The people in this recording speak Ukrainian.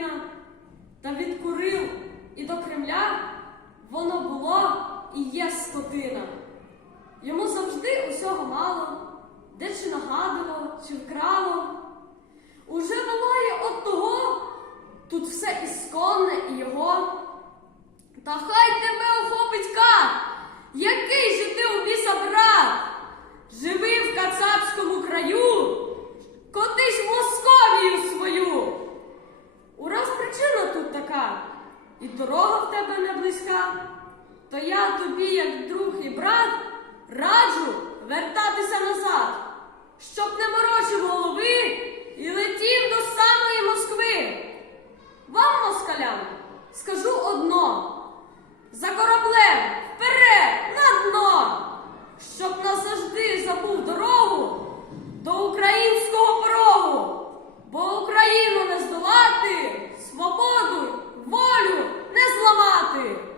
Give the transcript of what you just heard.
він та від Курил і до Кремля воно було і є скотина. Йому завжди усього мало, де чи нагадувало, чи вкрало. Уже волає от того, тут все ісконне і його. Та хай тебе охопить кат, який же ти у біса брат, живи в кацапському краю, і дорога в тебе не близька, то я тобі, як друг і брат, раджу вертатися назад, щоб не морочив голови і летів до самої Москви. Вам, москалям, скажу одно. За дно! Really?